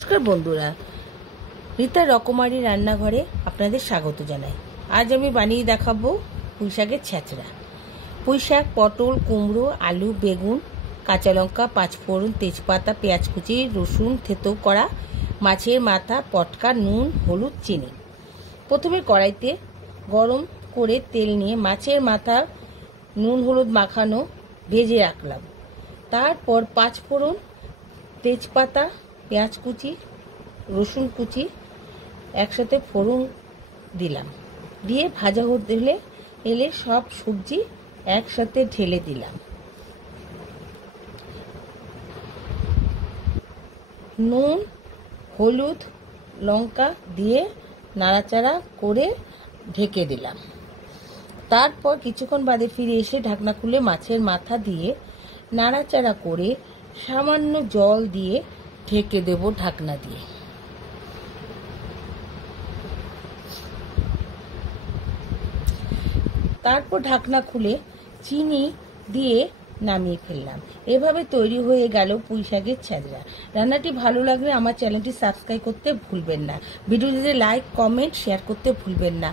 নমস্কার বন্ধুরা, রীতা রকমারি রান্নাঘরে আপনাদের স্বাগত জানাই। আজ আমি বানিয়ে দেখাবো পুঁই শাকের ছ্যাঁচড়া। পুঁই শাক, পটল, কুমড়ো, আলু, বেগুন, কাঁচা লঙ্কা, পাঁচফোড়ন, তেজপাতা, পেঁয়াজ কুচি, রসুন থেতো করা, মাছের মাথা, পটকা, নুন, হলুদ, চিনি। প্রথমে কড়াইতে গরম করে তেল নিয়ে মাছের মাথা নুন হলুদ মাখানো ভেজে রাখলাম। তারপর পাঁচফোড়ন, তেজপাতা, পেঁয়াজ কুচি, রসুন কুচি একসাথে ফোড়ন দিলাম। দিয়ে ভাজা হতে এলে সব সবজি একসাথে ঢেলে দিলাম। নুন, হলুদ, লঙ্কা দিয়ে নাড়াচাড়া করে ঢেকে দিলাম। তারপর কিছুক্ষণ বাদে ফিরে এসে ঢাকনা খুলে মাছের মাথা দিয়ে নাড়াচাড়া করে সামান্য জল দিয়ে ঢেকে দেব ঢাকনা দিয়ে। তারপর ঢাকনা খুলে চিনি দিয়ে নামিয়ে ফেললাম। এভাবে তৈরি হয়ে গেল পুঁই শাকের ছ্যাঁচড়া। রান্নাটি ভালো লাগলে আমার চ্যানেলটি সাবস্ক্রাইব করতে ভুলবেন না। ভিডিওটিতে লাইক, কমেন্ট, শেয়ার করতে ভুলবেন না।